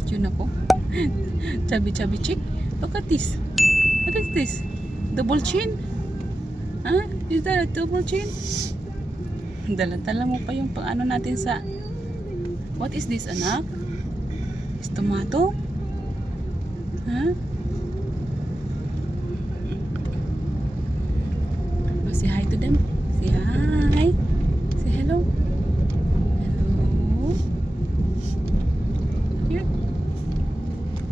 at you, nako. Chubby chick. Look at this. What is this? Double chin? Huh? Is that a double chin? Dala-dala mo pa yung pang ano natin sa... What is this, anak? Is tomato? Huh? Oh, say hi to them. Say hi. Say hello. Hello. Here.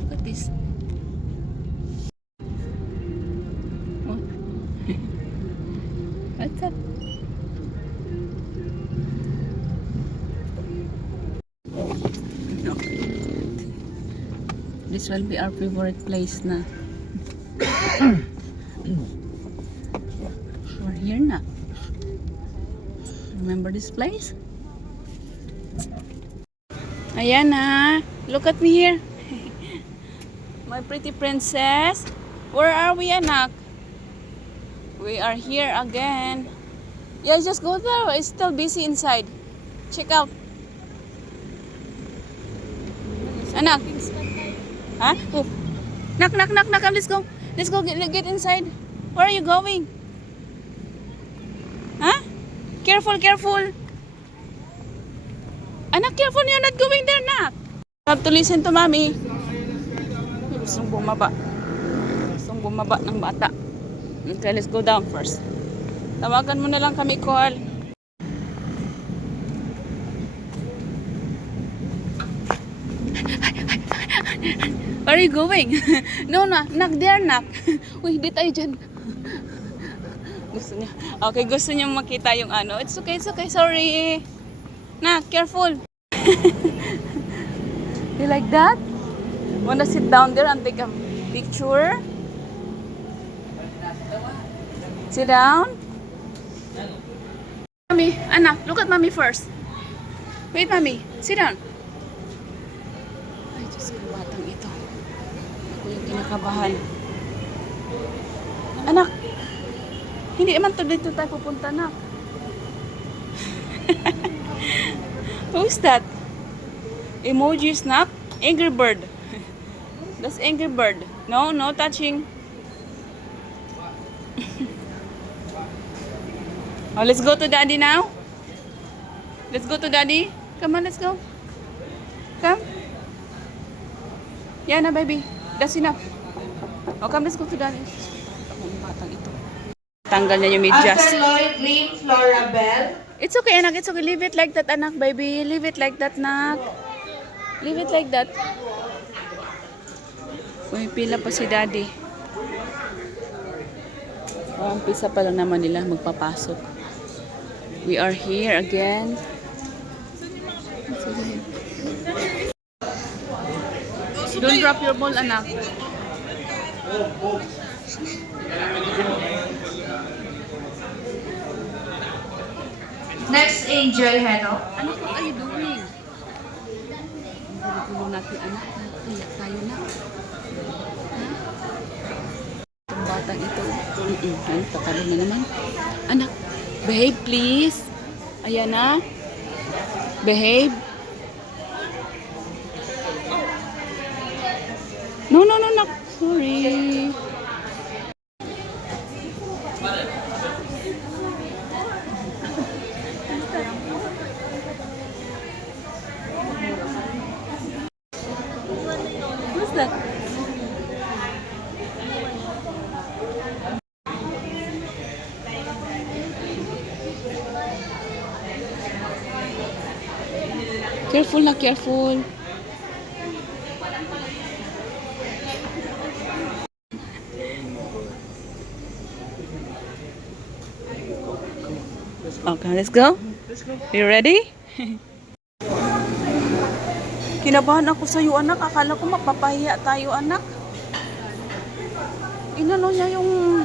Look at this. Oh. What's up? This will be our favorite place na. We're here na. Remember this place? Ayan na. Look at me here. My pretty princess. Where are we, anak? We are here again. Yeah, just go there. It's still busy inside. Check out. Anak. Huh? Oh. Knock. Let's go. Let's go get inside. Where are you going? Huh? Careful. Anak, careful. You're not going there, nak. You have to listen to mommy. Gustong bumaba ng bata. Okay, let's go down first. Tawagan mo na lang kami, call. Where are you going? No, nak there, nak. Uy, hindi tayo dyan. Gusto niya. Okay, gusto niya makita yung ano. It's okay, sorry. Nak, careful. You like that? Wanna sit down there and take a picture? Sit down. Mommy, anak, look at mommy first. Wait, mommy. Sit down. Ay, Diyos ko, batang ito. Ako yung kinakabahan. Anak, hindi naman to dito tayo pupunta, anak. Who's that? Emoji snack? Angry bird. That's angry bird. No touching. Oh, let's go to daddy now. Let's go to daddy. Come on, let's go. Come. Yeah, na baby. That's enough. Oh, come, let's go to daddy. Batang ito. Tanggal niya yung medyas. After Lloyd, leave Flora Bell. It's okay, anak. It's okay. Leave it like that, anak, baby. Leave it like that, nak. Leave it like that. Uy, pila pa si daddy. Oh, umpisa pa lang naman nila magpapasok. We are here again. Don't drop your ball, anak. Next, Angel Heno. Ano what are you doing? Tulong natin, anak. Iyak tayo na. Itong batang ito. Ano, tatalo na naman. Anak, behave please. Ayan na. Behave. No, nak. Sorry. What's that? Careful na, careful. Okay, let's go. You ready? Kinabahan ako sa iyo, anak. Akala ko mapapahiya tayo, anak. Inano niya yung...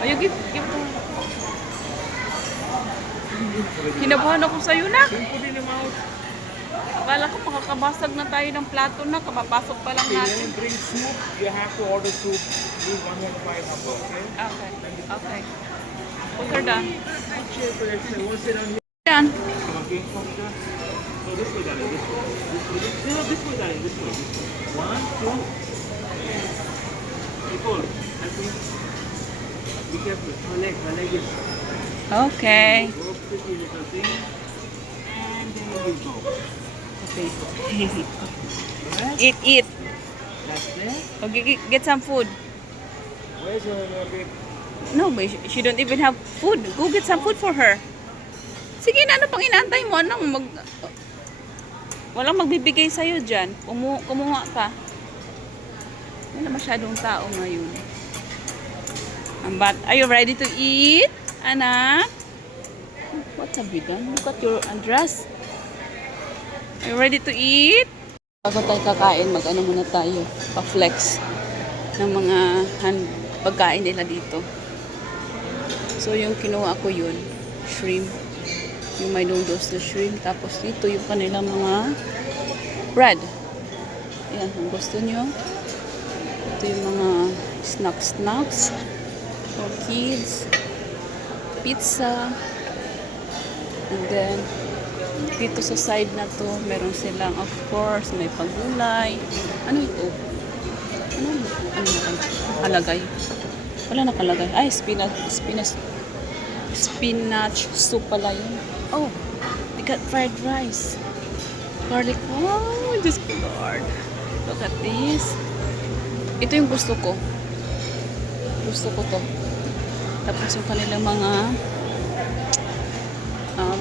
Ayaw, give to. Kinabahan ako sa iyo, anak. Akala ko makakabasag na tayo ng plato na. Kapapasok pa lang If you natin. want to drink soup, you have to order soup. Do 115 number, okay? Okay. Put her down. Want to sit down here? Down. Okay, from there. So This way, darling. This way. No, this way, darling. This way. One, two. Nicole, I think. Be careful. Her leg is. Okay. Go pretty little thing. And then you go. Okay. Alright? Eat. That's there. Okay, get some food. Where's your big? No, but she don't even have food. Go get some food for her. Sige na, ano pang inaantay mo? Walang magbibigay sa'yo dyan. Kumuha ka. Wala masyadong tao ngayon. Are you ready to eat, anak? What have you done? Look at your dress. Are you ready to eat? Bago tayo kakain, mag-ano muna tayo. Pa-flex ng mga pagkain nila dito. So, yung kinuha ko yun, shrimp. Yung may noodles na shrimp. Tapos dito yung kanilang mga bread. Ayan, kung gusto nyo. Ito yung mga snacks for kids. Pizza. And then, dito sa side na to, meron silang, of course, may pagulay. Ano ito? Ano nakalagay? Wala nakalagay. Ay, spinach soup pala yun. Oh, they got fried rice. Garlic. Oh, just Lord. Look at this. Ito yung gusto ko. Gusto ko to. Tapos yung kanilang mga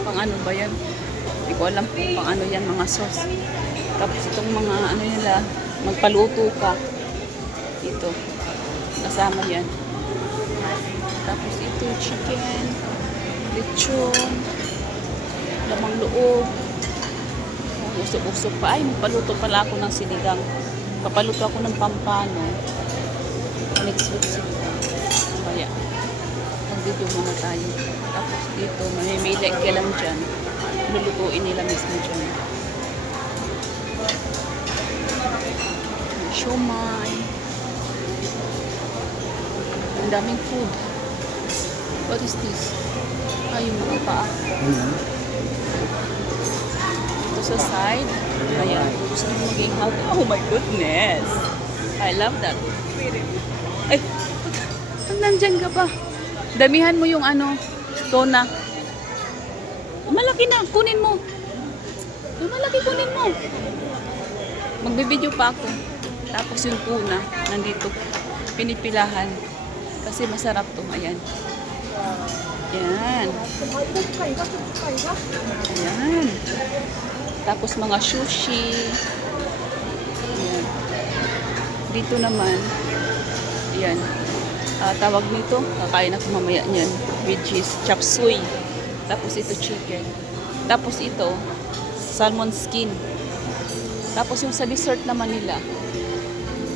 pang ano ba yan? Hindi ko alam kung pang ano yan, mga sauce. Tapos itong mga ano nila, magpaluto ka. Ito. Kasama yan. Tapos ito, chicken, lechon, lamang loob. Usok-usok pa. Ay, magpaluto pala ako ng sinigang. Papaluto ako ng pampano. Mixed with sinigang. Kaya, mag-video muna tayo. Tapos dito, mamimili ka lang dyan. Lulutuin nila mismo dyan. Siomai. Ang daming food. What is this? Ay, yung mga paa. Ito sa side. Ayan. Gusto nyo maging healthy. Oh my goodness. I love that. Ay, nandyan ka pa. Damihan mo yung ano, tuna. Malaki na. Kunin mo. Yung malaki, kunin mo. Magbibideo pa ako. Tapos yung tuna, nandito. Pinipilahan. Kasi masarap to. Ayan. Ayan. Ayan. Tapos mga sushi. Ayan. Dito naman. Ayan. Tawag nito. Kakain ako mamaya niyan. Which is chop suey. Tapos ito chicken. Tapos ito salmon skin. Tapos yung sa dessert naman nila.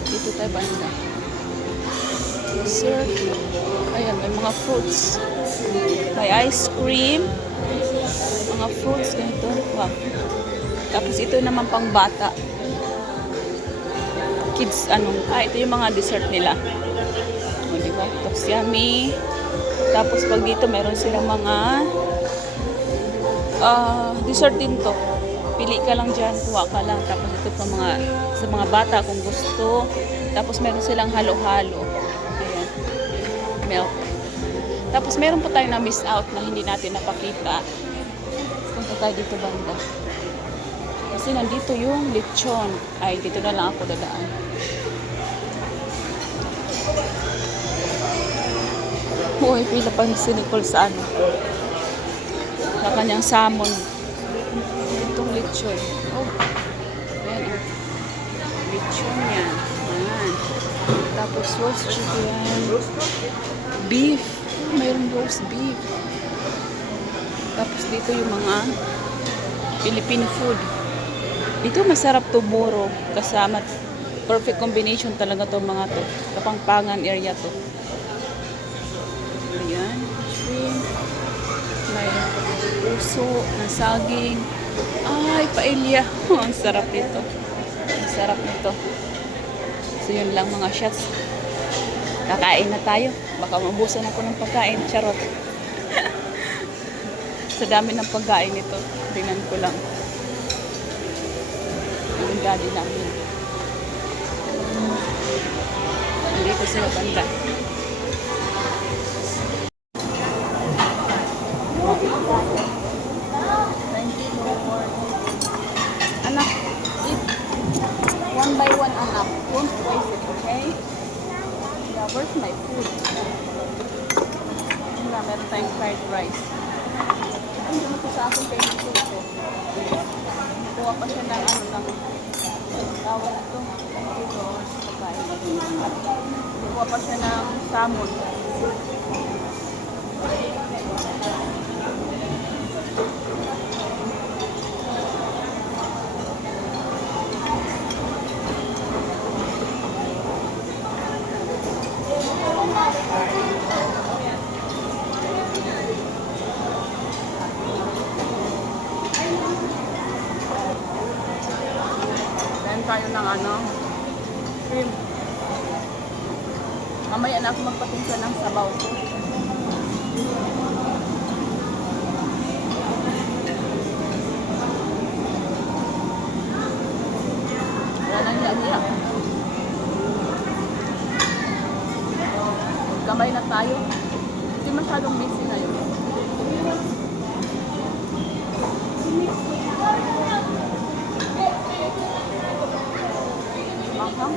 Dito tayo banda. Dessert. Ayan, may mga fruits. May ice cream. Mga fruits ganito. Wow. Tapos ito naman pang bata. Kids, ito yung mga dessert nila. O, diba? Toks yummy. Tapos pag dito, meron silang mga dessert din to. Pili ka lang dyan, kuha ka lang. Tapos ito pa sa mga bata kung gusto. Tapos meron silang halo-halo. Ayan. Milk. Tapos meron pa tayo na miss out na hindi natin napakita. Punta tayo dito banda. Kasi nandito yung lechon. Ay, dito na lang ako dadaan. Uy, pila pa si Nicole sa ano. Sa kanyang salmon. Itong lechon. Oh. Ayan ah. Lechon yan. Ayan. Tapos roast chicken. Beef. Mayroong roast beef. Tapos dito yung mga Filipino food. Dito masarap to muro. Kasama. Perfect combination talaga to mga to. Kapampangan area to. Ayan. Shrimp. May puso na saging. Ay, paella. Ang sarap nito. Ang sarap nito. So, yun lang mga shots. Kakain na tayo. Baka mabusan ako ng pagkain. Charot. Sa dami ng pagkain nito. Tingnan ko lang. daddy namin. Dito sila banda. Anak, eat one by one, anak. Don't waste it, okay? Yeah, where's my food? Wala, meron tayong fried rice. Ay, hindi mo sa akin kayo food ko. Kuha pa siya ng ano lang. Tawag ito. Kuha pa siya ng salmon. Then tayo ng ano, cream. Mamaya na ako magpatimpla ng sabaw ko. Wala nang hiya-hiya. Kamay na tayo. Hindi masyadong busy na yun. Manghang.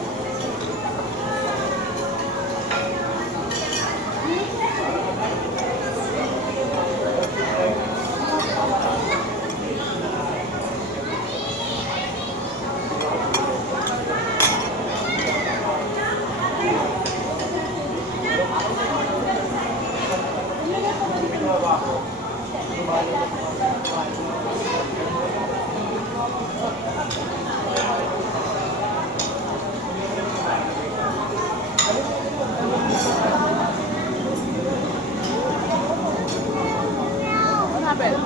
What happened?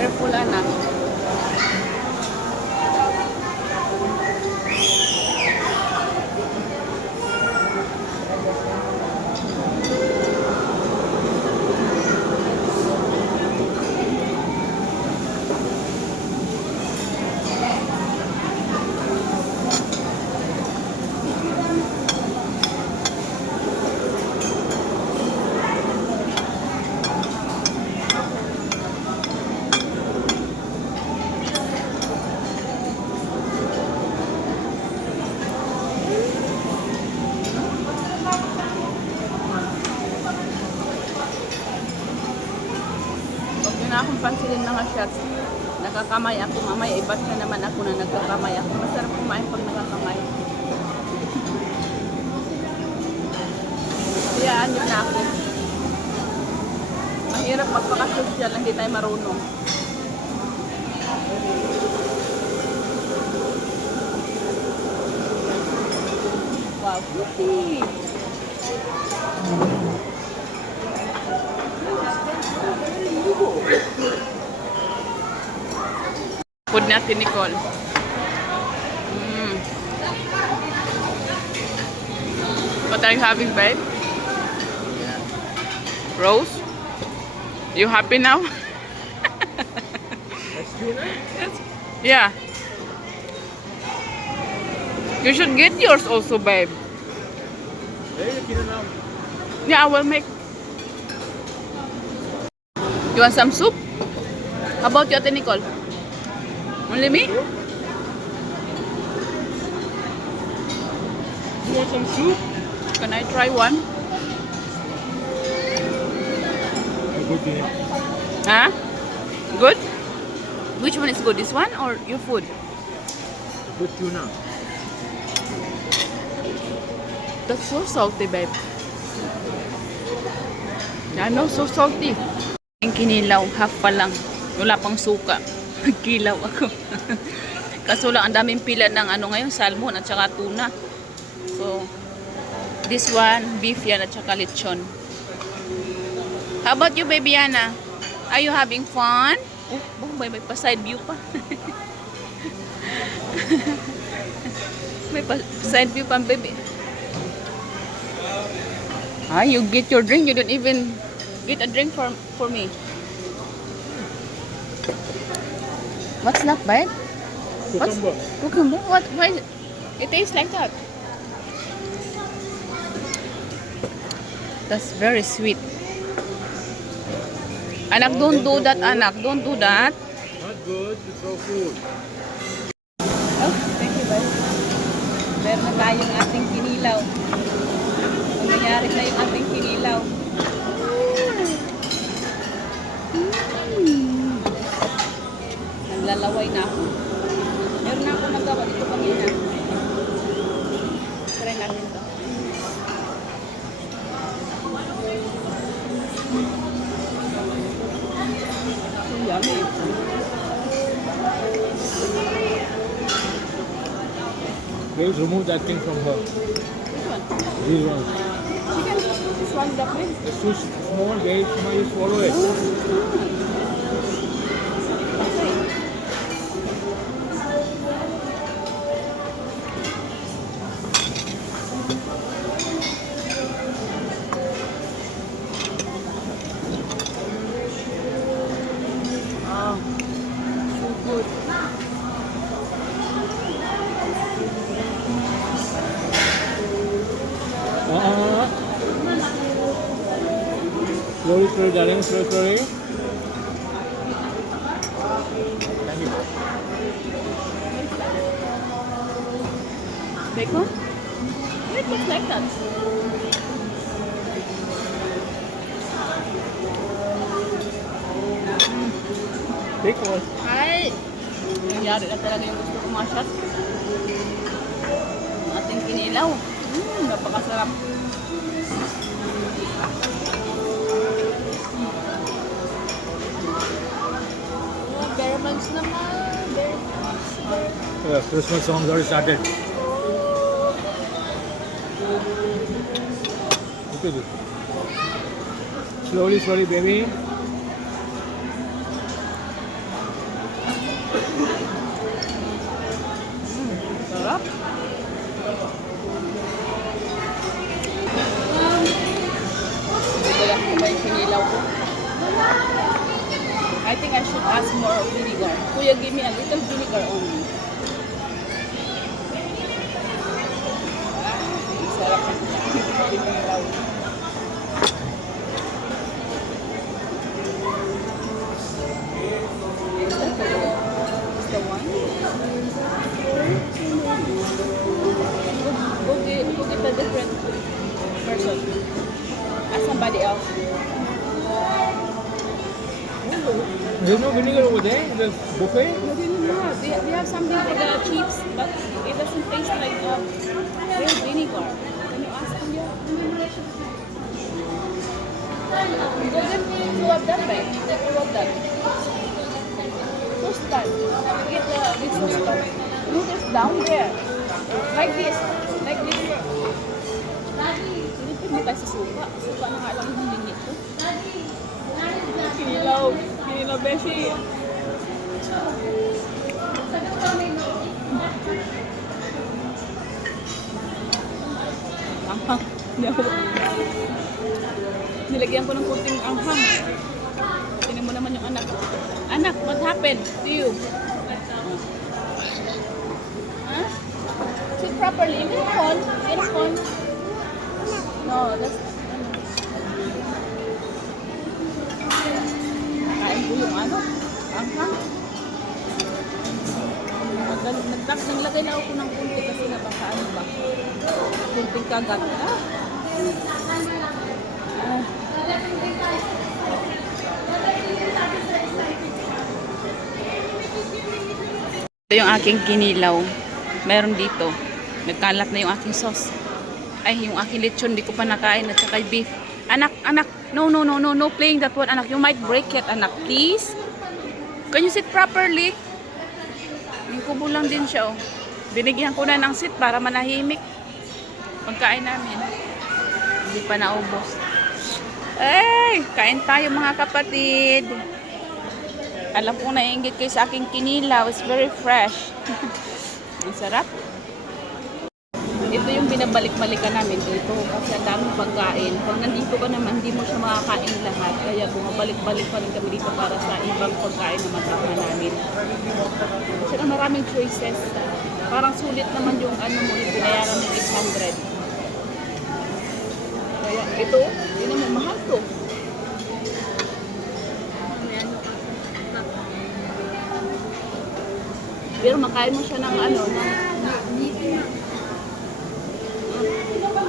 Careful, anak. Na akong pansinin mga shots. Nakakamay ako mamaya. Iba na naman ako na nagkakamay ako. Masarap kumain pag nakakamay. Hayaan nyo na ako. Mahirap magpakasosyal. Hindi tayo marunong. Wow, pretty. Food natin, Nicole. What are you having, babe? Rose? You happy now? Yeah. You should get yours also, babe. Yeah, I will make. You want some soup? How about you, Ate Nicole? Only me? You want some soup? Can I try one? Good day. Huh? Good? Which one is good? This one or your food? Good tuna. That's so salty, babe. I know, so salty. Yung kinilaw, half pa lang. Wala pang suka. Kilaw ako. Kaso lang, ang daming pila ng ano ngayon, salmon at saka tuna. So, this one, beef yan at saka lechon. How about you, baby Yana? Are you having fun? Oh, may pa-side view pa. May pa-side view pa, baby. Ah, you get your drink. You don't even get a drink for me. What's that, babe? What's Cucumber. cucumber? What? Why? It tastes like that. That's very sweet. Anak, don't do that, anak. Don't do that. Not good. It's all food. Oh, thank you, babe. Meron na tayong ating kinilaw. Nangyayari na yung ating kinilaw. Naglalaway na ako. Meron na ako nagawa dito kanina. Try natin to. Yummy. Please remove that thing from her. Which one? These ones. Chicken. This one, the print. It's too small, babe. Now you swallow it. Oh, so good. Slowly, slowly, darling. Slowly, slowly. Thank you. Bacon? It looks like that. Take one. Ay! Nangyari na talaga yung gusto ko masyat. Ang ating kinilaw. Napakasarap. Bare buns naman. Bare buns. Yeah, Christmas songs already started. Look at this. Slowly, slowly, baby. Sarap. Ito lang ko ba yung kinilaw ko? I think I should ask more of vinegar. Kuya, give me a little vinegar only. Sarap ng kinilaw. Is the one? Go get a different person. Ask somebody else. There's no vinegar over there in the buffet? They have something for the chips, but it doesn't taste like real vinegar. Can you ask them? Go get two of that, right? Two of that. Toasted. Get this toasted. Look, it's down there. Like this. Like this. Sinipid mo tayo sa suka. Suka na nga lang yung hiningi ko. Kinilaw. Kinilaw, Beshi. Anghang. Nilagyan ko ng kunting anghang. Tingnan mo naman yung anak. Anak, what happened to you? Huh? Sit properly. Get a phone. Get a phone. No, that's... yung ano, anghang. Naglagay na ako ng kunti kasi nga baka ano ba, kunting kagat. Ito yung aking kinilaw. Meron dito. Nagkalat na yung aking sauce. Ay, yung aking lechon, di ko pa nakain at saka beef. Anak, anak, no playing that one, anak. You might break it, anak, please. Can you sit properly? Yung kubo lang din siya, oh. Binigyan ko na ng sit para manahimik. Pagkain namin. Hindi pa naubos. Ay, kain tayo mga kapatid. Alam kong naiingit kayo sa aking kinilaw. It's very fresh. Ang sarap. Ito yung binabalik-balikan namin dito kasi ang daming pagkain. Pag nandito ka naman, hindi mo siya makakain lahat. Kaya bumabalik-balik pa rin kami dito para sa ibang pagkain na matakma namin. Saka maraming choices. Parang sulit naman yung ano mo, yung binayaran ng 800. Kaya ito, yun naman, mahal to. Pero makain mo siya ng ano,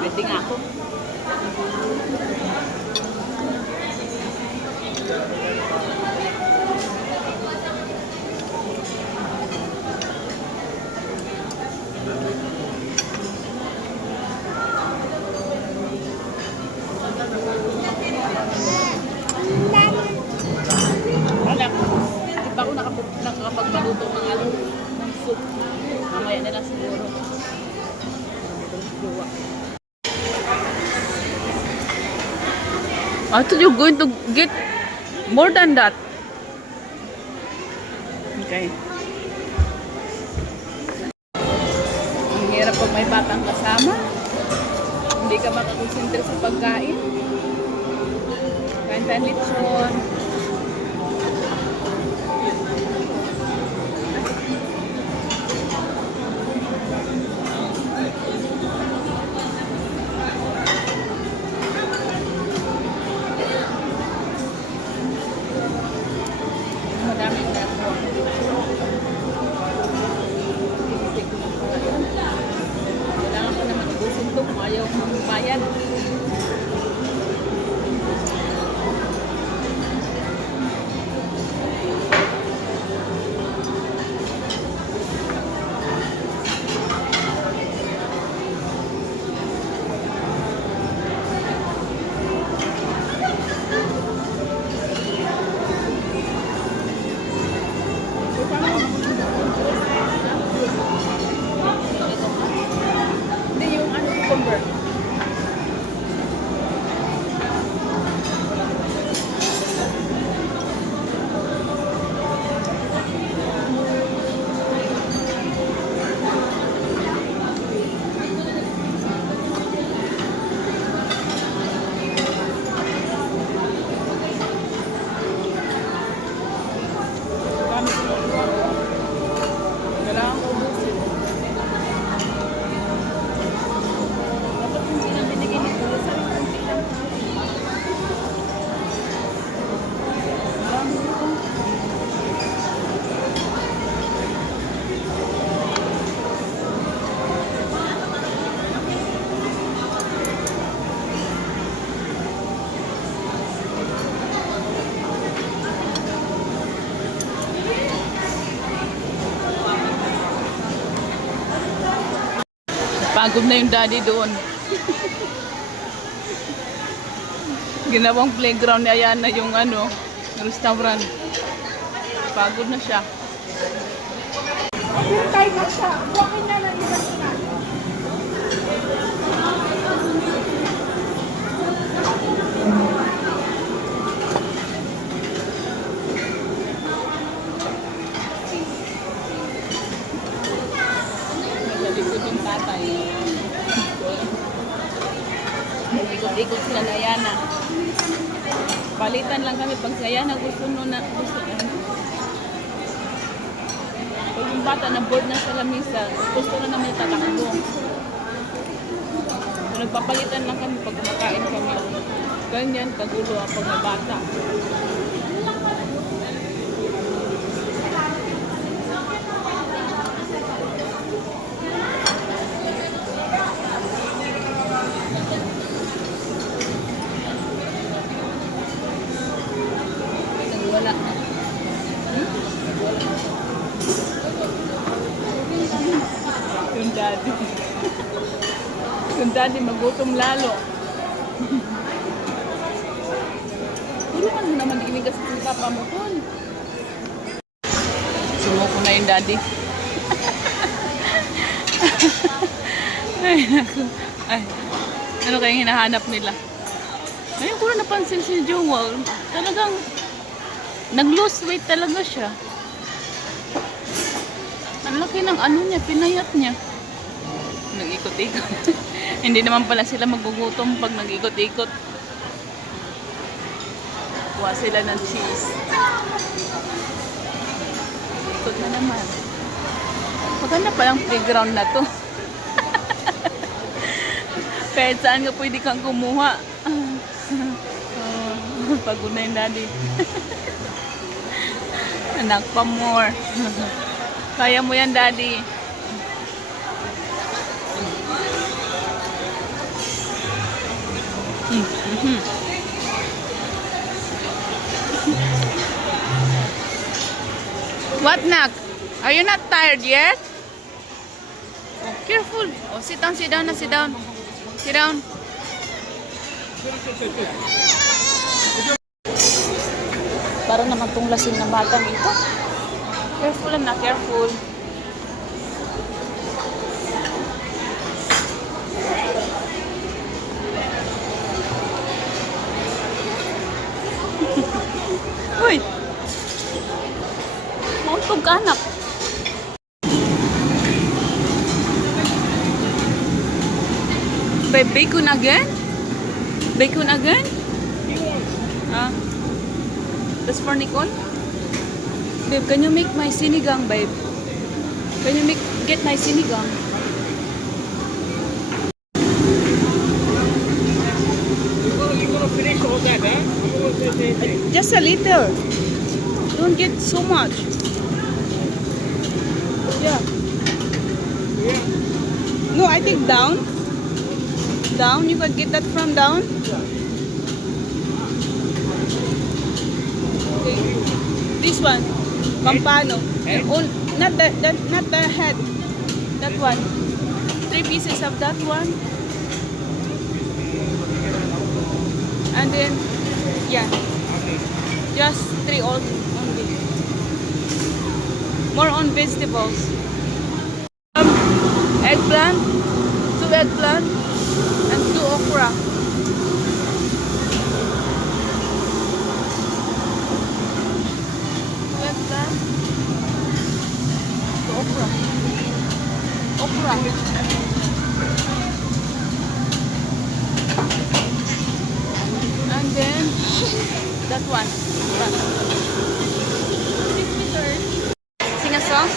pwede nga ako. Anak, di ba ako nakapagpaluto ng ano, ng soup. Mamaya na lang siguro. I thought you're going to get more than that. Okay. Ang hirap pag may batang kasama. Hindi ka makakonsentrate sa pagkain. Kain tayo lechon. Madaming nato. Kailangan ko naman ubusin ito kung ayaw mong bayad. Hindi yung ano, cucumber. Kailangan ko ubusin. Dapat kung sino binigay ni Kuya, sabi ko kunti lang. Marami ito. Pagod na yung daddy doon. Ginawang playground ni Ayana yung ano, restaurant. Pagod na siya. Pero tayo na siya. Buwakin na lang iba siya. Sa likod yung tatay. Ikot-ikot sila na Ayana. Palitan lang kami pag si Ayana gusto na pag yung bata na board na sa lamisa, gusto na naman tatakbo. So, nagpapalitan lang kami pag kumakain kami. Ganyan, kagulo ang pag may bata. daddy. Yung daddy magutom lalo. Tulungan mo naman inigas ng papa mo kun. Sumuko na yung daddy. Ay, naku. Ay, ano kayong hinahanap nila? Ngayon ko na napansin si Jungwoo. Talagang nag-lose weight talaga siya. Ang laki ng ano niya, pinayat niya. Nag-ikot-ikot. Hindi naman pala sila magugutom pag nag-ikot-ikot. Kuha sila ng cheese. Ikot na naman. Maganda palang playground na to. Kahit saan ka pwede kang kumuha. Pagod na yung daddy. Anak pa more. Kaya mo yan, daddy. What, Nak? Are you not tired yet? Oh, careful. Oh, sit down, sit down, sit down. Sit down. Para naman tong lasing na batang ito. Careful na, careful. Uy! Mauntog ka, anak. Bacon again? Bacon again? Ah. That's for Nicole? Babe, can you make my sinigang, babe? Can you get my sinigang? You're gonna finish all that, huh? Just a little. Don't get so much. Yeah. Yeah. No, I think down. Down, you can get that from down. Okay. This one, pampano. Head? Not the head. That one. 3 pieces of that one. And then, yeah, just 3 only. More on vegetables. Eggplant, 2 eggplant, and 2 okra. Okra. And then that one. Sing a song.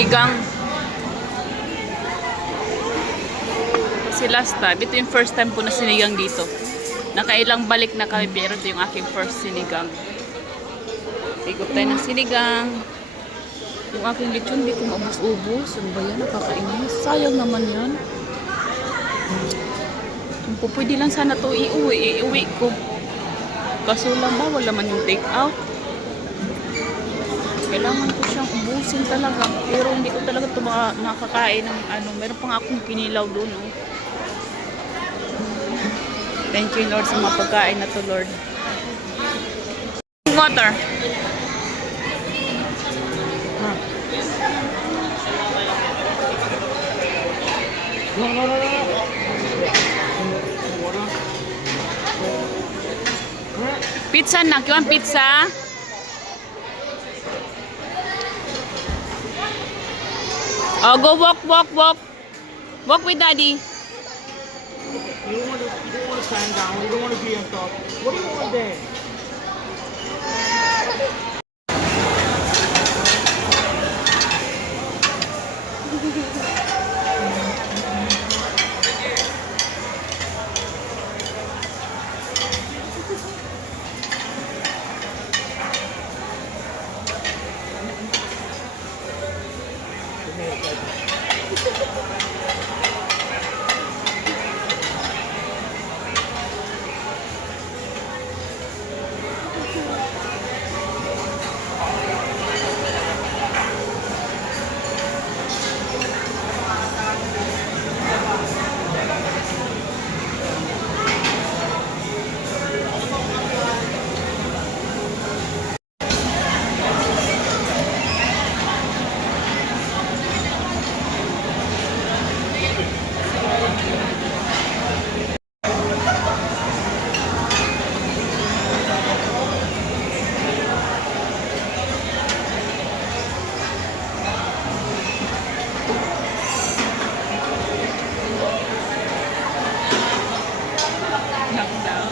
Sinigang. Kasi last time, ito yung first time ko na sinigang dito. Nakailang balik na kami, pero ito yung aking first sinigang. Ikot tayo ng sinigang. Yung aking lechon, di ko maubos-ubos. Ano ba yan? Nakakainis. Sayang naman yan. Pwede lang sana to iuwi ko. Kaso lang ba, wala man yung take out. Kailangan ko siyang ubusin talaga. Pero hindi ko talaga ito makakain ng ano. Meron pang akong kinilaw doon. Oh. Thank you, Lord, sa mga pagkain na to, Lord. Water. No, no, no, no, no. Water. Pizza nak, you want pizza? Oh, go walk, walk, walk. Walk with daddy. You don't want to stand down. You don't want to be on top. What do you want there? Knockdown.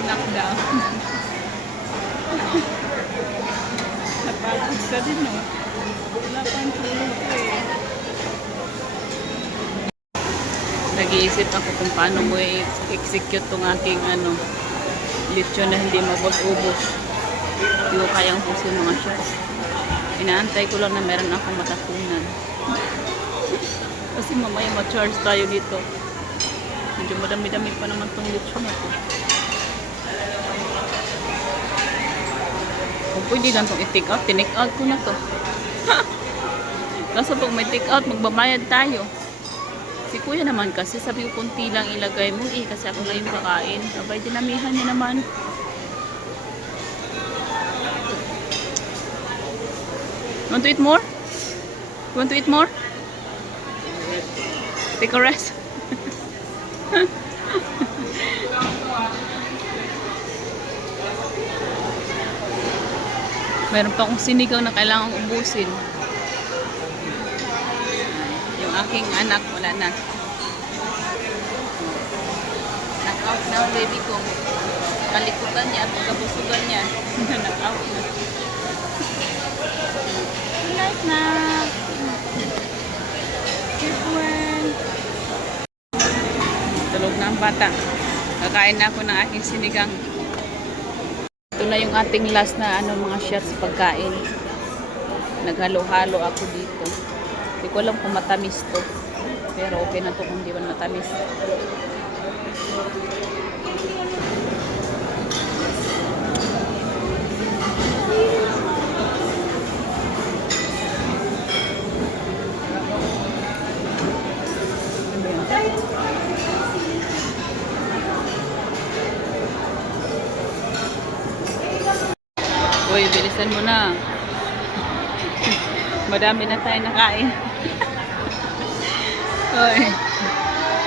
Knockdown. Napagod ka din, no? Wala pang tulog ko eh. Nag-iisip ako kung paano mo i-execute tong aking lechon na hindi mabot-ubos. Hindi ko kayang pusin mga shots. Inaantay ko lang na meron akong matakunan. Kasi mamaya ma-charge tayo dito. Medyo madami-dami pa naman tong lechon na to. Kung pwede lang itong i-take out, tinake out ko na to. Kaso pag may take out, magbabayad tayo. Si kuya naman kasi, sabi ko kunti lang ilagay mo kasi ako na yung kakain. Abay, dinamihan niya naman. Want to eat more? You want to eat more? Take a rest. Meron pa akong sinigang na kailangang ubusin. Yung aking anak, wala na. Knock-out na ang baby ko. Kalikutan niya at kabusugan niya. Knock-out na. Good night na. Good one. Tulog na ang bata. Kakain na ako ng aking sinigang. Ito na yung ating last na mga shots pagkain. Naghalo-halo ako dito. Hindi ko alam kung matamis to. Pero okay na to kung di man matamis. Uy, bilisan mo na. Madami na tayo nakain. Uy.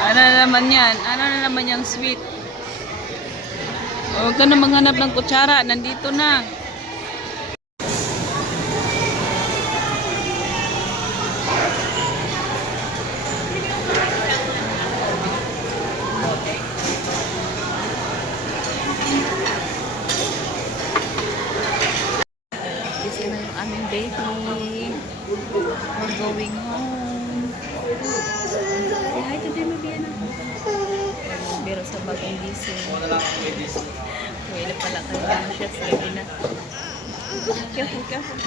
Ano na naman yan? Ano na naman yung sweet? Huwag ka na maghanap ng kutsara. Nandito na. Kasi na yung aming baby. We're going home. Say hi to them, Biana. Pero sa bagong gising. Wala pala kayo ng shots. Gabi na. Careful, careful.